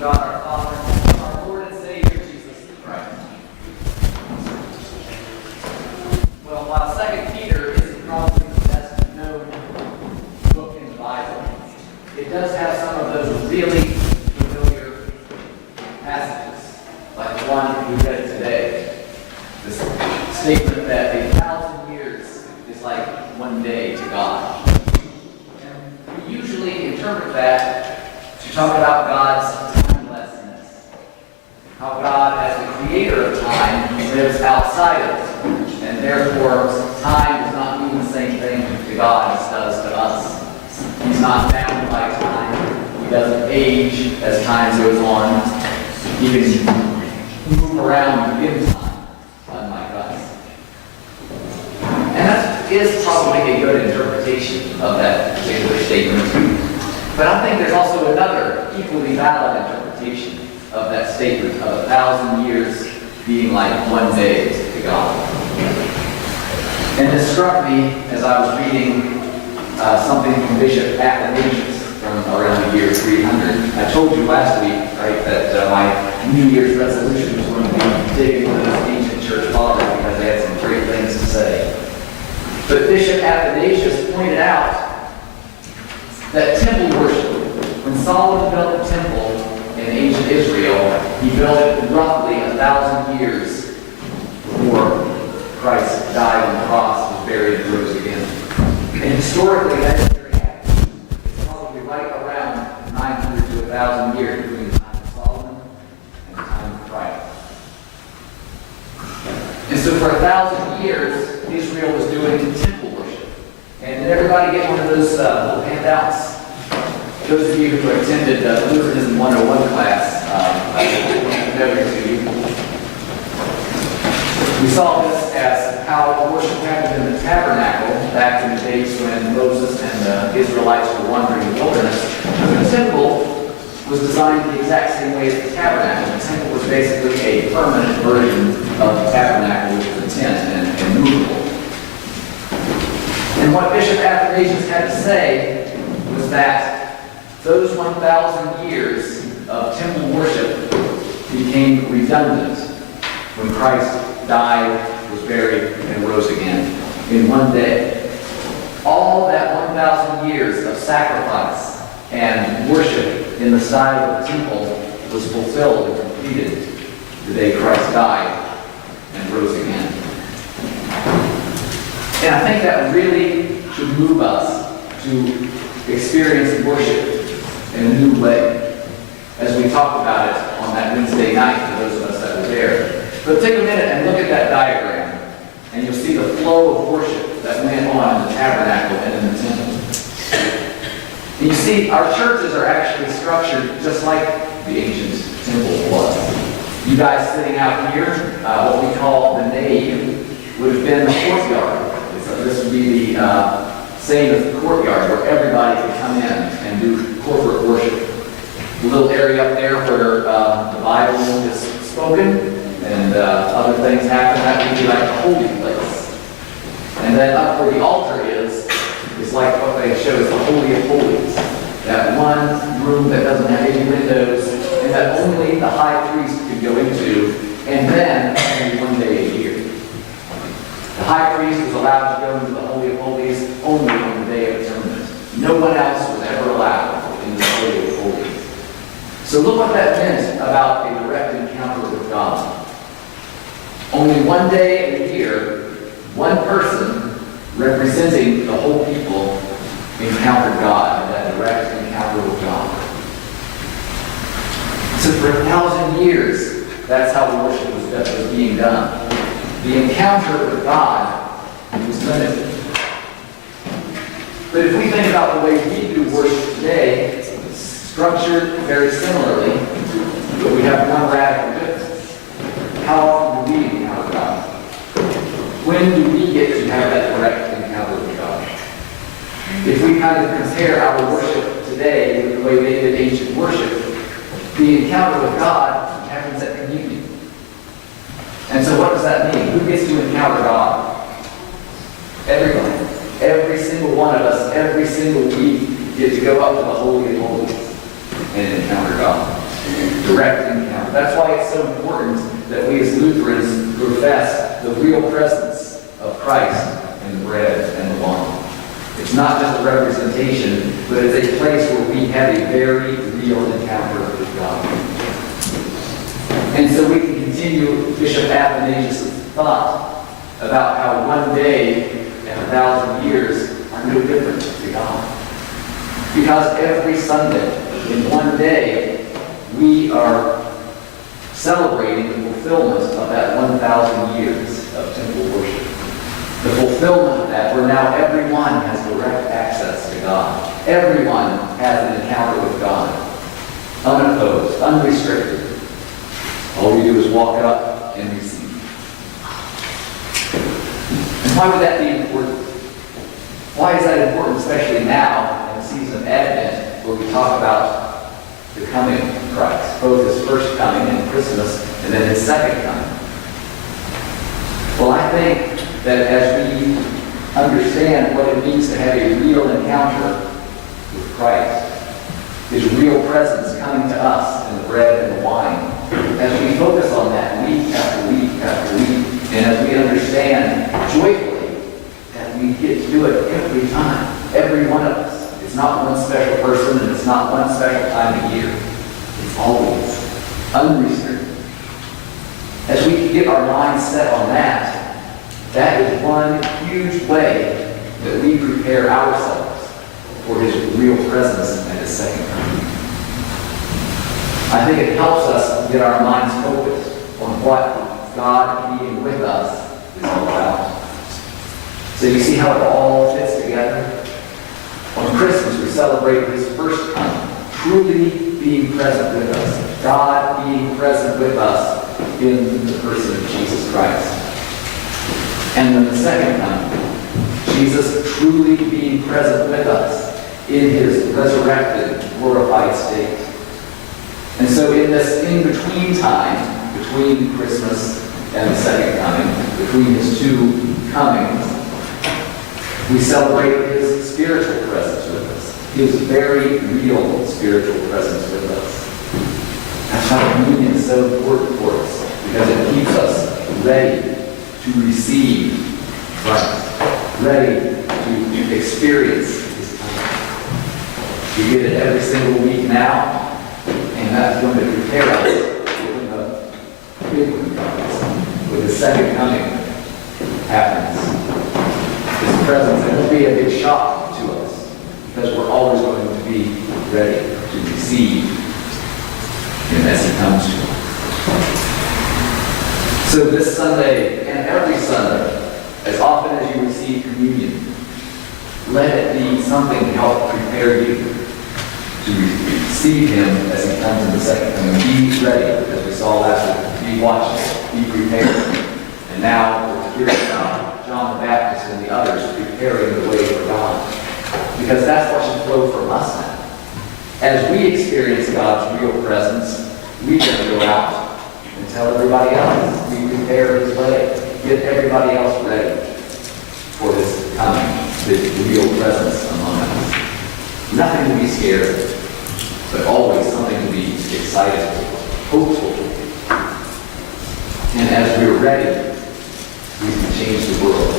God our Father, our Lord and Savior, Jesus Christ. Well, while 2 Peter isn't probably the best known book in the Bible, it does have some of those really familiar passages, like the one we read today. This statement that 1,000 years is like one day to God. And we usually interpret that to talk about God's timelessness. How God, as the creator of time, lives outside of it. And therefore, time does not mean the same thing to God as does to us. He's not bound by time. He doesn't age as time goes on. He can move around in time, unlike us. And that is probably a good interpretation of that particular statement. But I think there's also another equally valid interpretation of that statement of 1,000 years being like one day to God. And it struck me as I was reading something from Bishop Athanasius from around the year 300. I told you last week, right, that my New Year's resolution was going to be digging into this ancient church fathers because they had some great things to say. But Bishop Athanasius pointed out that temple worship, when Solomon built the temple in ancient Israel, he built it roughly 1,000 years before Christ died on the cross, was buried, and rose again. And historically, that is very accurate. It's probably right around 900 to 1,000 years between the time of Solomon and the time of Christ. And so for 1,000 years, Israel was doing temple worship. And did everybody get one of those little handouts? Those of you who attended Lutheranism 101 class, I will familiar to you. We saw this as how worship happened in the tabernacle back in the days when Moses and the Israelites were wandering in the wilderness. The temple was designed the exact same way as the tabernacle. The temple was basically a permanent version of the tabernacle, which was a tent and movable. And what Bishop Athanasius had to say was that those 1,000 years of temple worship became redundant when Christ died, was buried, and rose again in one day. All that 1,000 years of sacrifice and worship in the style of the temple was fulfilled and completed the day Christ died and rose again. And I think that really should move us to experience worship in a new way as we talk about it on that Wednesday night for those of us that were there. But take a minute and look at that diagram, and you'll see the flow of worship that went on in the tabernacle and in the temple. And you see, our churches are actually structured just like the ancient temple was. You guys sitting out here, what we call the nave, would have been the courtyard. So this would be the same as the courtyard where everybody could come in and do corporate worship. The little area up there where the Bible is spoken and other things happen, that would be like the holy place. And then up where the altar is like what they show as the Holy of Holies. That one room that doesn't have any windows and that only the high priest could go into, and then only one day a year. The high priest was allowed to go into the Holy of Holies only on the Day of Atonement. No one else was ever allowed into the Holy of Holies. So look what that meant about a direct encounter with God. Only one day a year, one person representing the whole people encountered God in that direct encounter with God. So for 1,000 years, that's how the worship was being done. The encounter with God was limited. But if we think about the way we do worship today, it's structured very similarly, but we have one radical difference. How often do we encounter God? When do we get to have that direct encounter with God? If we kind of compare our worship today with the way they did ancient worship, the encounter with God happens at communion. And so what does that mean? Who gets to encounter God? Everybody. Every single one of us, every single week, get to go up to the Holy of Holies and encounter God. Direct encounter. That's why it's so important that we as Lutherans profess the real presence of Christ in the bread and the wine. It's not just a representation, but it's a place where we have a very real encounter with God. And so we can continue Bishop Athanasius' thought about how one day and 1,000 years are no different to God. Because every Sunday, in one day, we are celebrating the fulfillment of that 1,000 years of temple worship. The fulfillment of that, where now everyone has direct access to God. Everyone has an encounter with God. Unopposed, unrestricted. All we do is walk up and receive. And why would that be important? Why is that important, especially now in the season of Advent, where we talk about the coming of Christ, both his first coming in Christmas and then his second coming? Well, I think that as we understand what it means to have a real encounter with Christ, his real presence coming to us in the bread and the wine, as we focus on that week after week after week, and as we understand joyfully that we get to do it every time, every one of us. It's not one special person, and it's not one special time of year. It's always unrestricted. As we get our minds set on that, that is one huge way that we prepare ourselves for his real presence at his second coming. I think it helps us get our minds focused on what God being with us is all about. So you see how it all fits together? On Christmas, we celebrate his first coming, truly being present with us. God being present with us in the person of Jesus Christ. And then the second coming, Jesus truly being present with us in his resurrected, glorified state. And so in this in-between time, between Christmas and the second coming, between his two comings, we celebrate his spiritual presence with us, his very real spiritual presence with us. That's why communion is so important for us, because it keeps us ready to receive Christ, ready to experience his coming. We get it every single week now, and that's going to prepare us when the big one comes, when the second coming happens. His presence, it will be a big shock to us, because we're always going to be ready to receive him as he comes to us. So this Sunday and every Sunday, as often as you receive communion, let it be something to help prepare you to receive him as he comes in the second coming. Be ready, as we saw last week. Be watchful, be prepared. And now we're hearing about John the Baptist and the others preparing the way for God. Because that's what should flow from us now. As we experience God's real presence, we can go out and tell everybody else. We prepare his way, get everybody else ready for his coming, the real presence among us. Nothing to be scared of, but always something to be excited for, hopeful for. And as we're ready, we can change the world.